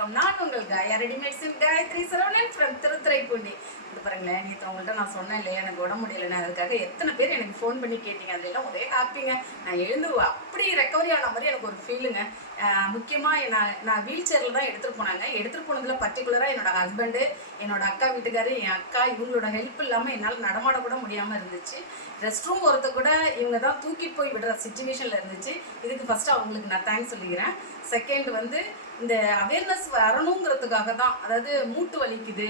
வணக்கம். நான் உங்கள் காயா ரெடிமேட்ஸின் காயத்ரி சரவணன் ஃப்ரம் திருத்துறைப்பூண்டி. இது பாருங்களேன் நேற்று உங்கள்கிட்ட நான் சொன்னேன் இல்லையா எனக்கு உடம்பு முடியலைன்னு அதுக்காக எத்தனை பேர் எனக்கு ஃபோன் பண்ணி கேட்டீங்க? அதெல்லாம் ஒரே ஹாப்பிங்க. நான் எழுந்து அப்படி ரெக்கவரி ஆன மாதிரி எனக்கு ஒரு ஃபீலுங்க முக்கியமாக நான் நான் வீல் சேரில் தான் எடுத்துகிட்டு போனாங்க. எடுத்துகிட்டு போனதில் பர்டிகுலராக என்னோட ஹஸ்பண்டு என்னோட அக்கா வீட்டுக்காரு என் அக்கா இவங்களோட ஹெல்ப் இல்லாமல் என்னால் நடமாட கூட முடியாமல் இருந்துச்சு. ரெஸ்ட் ரூம் ஒருத்த கூட இவங்க தான் தூக்கி போய் விடுற சுச்சுவேஷனில் இருந்துச்சு. இதுக்கு ஃபஸ்ட்டு அவங்களுக்கு நான் தேங்க்ஸ் சொல்லிக்கிறேன். செகண்ட் வந்து இந்த அவேர்னஸ் வரணுங்கிறதுக்காக தான் அதாவது மூட்டு வலிக்குது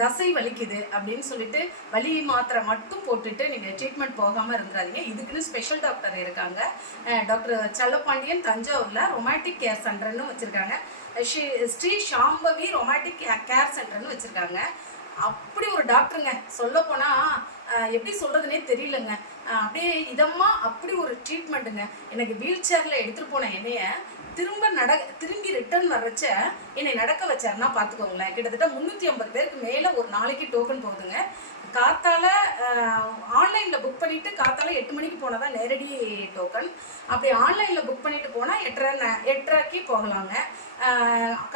தசை வலிக்குது அப்படின்னு சொல்லிட்டு வலி மாத்திரை மட்டும் போட்டுட்டு நீங்கள் ட்ரீட்மெண்ட் போகாமல் இருந்துடாதீங்க இதுக்குன்னு ஸ்பெஷல் டாக்டர் இருக்காங்க. டாக்டர் செல்லப்பாண்டியன் தஞ்சாவூரில் ரொமாட்டிக் கேர் சென்டர்னு வச்சுருக்காங்க. ஸ்ரீ ஸ்ரீ சாம்பவி ரொமாட்டிக் கேர் சென்டர்னு வச்சுருக்காங்க. அப்படி ஒரு டாக்டருங்க சொல்ல எப்படி சொல்கிறதுனே தெரியலங்க. அப்படியே இதம்மா அப்படி ஒரு ட்ரீட்மெண்ட்டுங்க எனக்கு வீல் சேர்ல எடுத்துகிட்டு போன என்னைய திரும்ப நட திரும்பி ரிட்டர்ன் வர்றச்ச என்னை நடக்க வச்சாருன்னா பார்த்துக்கோங்களேன் கிட்டத்தட்ட முந்நூற்றி ஐம்பது பேருக்கு மேலே ஒரு நாளைக்கு டோக்கன் போகுதுங்க காத்தால ஆன்லைனில் புக் பண்ணிட்டு காத்தால எட்டு மணிக்கு போனால் தான் நேரடி டோக்கன் அப்படி ஆன்லைனில் புக் பண்ணிட்டு போனால் எட்டரை ந- எட்டரைக்கு போகலாங்க.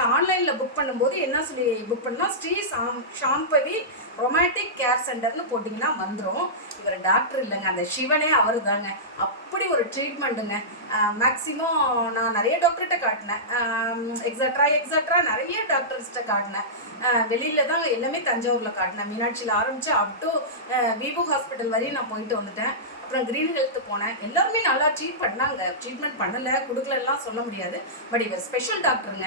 ஆன்லைனில் புக் பண்ணும்போது என்ன சொல்லி புக் பண்ணால் ஸ்ரீ சாம் ஷாம்பவி ரொமாட்டிக் கேர் சென்டர்னு போட்டிங்கன்னா வந்துடும் இவர் டாக்டர் இல்லைங்க. அந்த சிவனே அவரு தாங்க அப்படி ஒரு ட்ரீட்மெண்ட்டுங்க மேக்ஸிமம் நான் நிறைய டாக்டர்கிட்ட காட்டினேன். எக்ஸட்ரா எக்ஸட்ரா நிறைய டாக்டர்ஸ்கிட்ட காட்டினேன். வெளியில் தான் எல்லாமே தஞ்சாவூரில் காட்டினேன். மீனாட்சியில் ஆரம்பித்து அப் டு விவோ ஹாஸ்பிட்டல் வரையும் நான் போயிட்டு வந்துட்டேன். அப்புறம் க்ரீன் ஹெல்த் போனேன். எல்லாருமே நல்லா ட்ரீட் பண்ணாங்க. ட்ரீட்மெண்ட் பண்ணலை கொடுக்கலலாம் சொல்ல முடியாது. பட் இவர் ஸ்பெஷல் டாக்டருங்க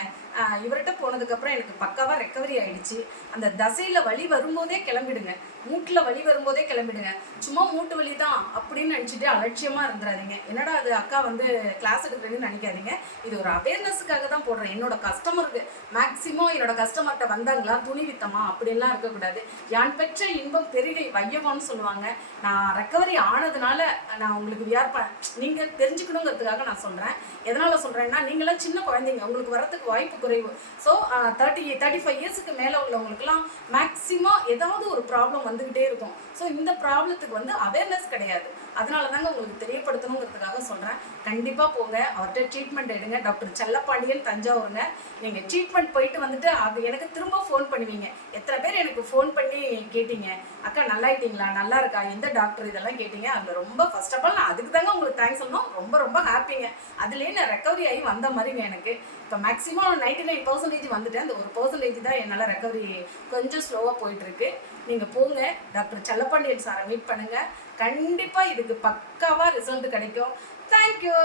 இவர்கிட்ட போனதுக்கப்புறம் எனக்கு பக்காவாக ரெக்கவரி ஆயிடுச்சு. அந்த தசையில் வலி வரும்போதே கிளம்பிடுங்க. மூட்டில் வலி வரும்போதே கிளம்பிடுங்க. சும்மா மூட்டு வலி தான் அப்படின்னு நினச்சிட்டு அலட்சியமாக நினைக்காதீங்க. என்னடா அது அக்கா வந்து கிளாஸ் எடுக்கிறேன்னு நினைக்காதீங்க. இது ஒரு அவேர்னஸுக்காக தான் போடுறேன். என்னோட கஸ்டமருக்கு மேக்ஸிமம் என்னோட கஸ்டமர்கிட்ட வந்தாங்களா துணி வித்தமா? அப்படின்லாம் இருக்கக்கூடாது. யான் பெற்ற இன்பம் பெருகை வையவான்னு சொல்லுவாங்க. நான் ரெக்கவரி ஆனதுனால நான் உங்களுக்கு வியார் ப நீங்கள் தெரிஞ்சுக்கணுங்கிறதுக்காக நான் சொல்கிறேன் எதனால் சொல்கிறேன்னா நீங்களாம் சின்ன குழந்தைங்க. உங்களுக்கு வரத்துக்கு வாய்ப்பு குறைவு. ஸோ தேர்ட்டி தேர்ட்டி ஃபைவ் இயர்ஸுக்கு மேலே உள்ளவங்களுக்குலாம் மேக்ஸிமம் ஏதாவது ஒரு ப்ராப்ளம் வந்துக்கிட்டே இருக்கும். ஸோ இந்த ப்ராப்ளத்துக்கு வந்து அவேர்னஸ் கிடையாது. அதனால தாங்க உங்களுக்கு தெரியப்படுத்தணுங்கிறதுக்காக சொல்கிறேன் கண்டிப்பாக போங்க. அவர்கிட்ட ட்ரீட்மெண்ட் எடுங்க. டாக்டர் செல்லப்பாண்டியன் தஞ்சாவூருங்க. நீங்கள் ட்ரீட்மெண்ட் போயிட்டு வந்துட்டு அது எனக்கு திரும்ப ஃபோன் பண்ணுவீங்க. எத்தனை பேர் எனக்கு ஃபோன் பண்ணி கேட்டீங்க? அக்கா நல்லாயிட்டீங்களா நல்லா இருக்கா? எந்த டாக்டர் இதெல்லாம் கேட்டீங்க? அதில் ரொம்ப ஃபர்ஸ்ட் ஆஃப் ஆல் நான் அதுக்கு தாங்க உங்களுக்கு தேங்க்ஸ் சொல்லணும். ரொம்ப ரொம்ப ஹாப்பிங்க அதுலேயே நான் ரெக்கவரி ஆகி வந்த மாதிரிங்க எனக்கு. இப்போ மேக்ஸிமம் நைன்டி நைன் பர்சன்டேஜ் வந்துட்டேன் அந்த ஒரு பர்சன்டேஜ் தான் என்னால் ரெக்கவரி கொஞ்சம் ஸ்லோவாக போயிட்டுருக்கு. நீங்கள் போங்க டாக்டர் செல்லப்பாண்டியன் சாரை மீட் பண்ணுங்கள் கண்டிப்பாக இதுக்கு பக்காவாக ரிசல்ட் கிடைக்கும். தேங்க்யூ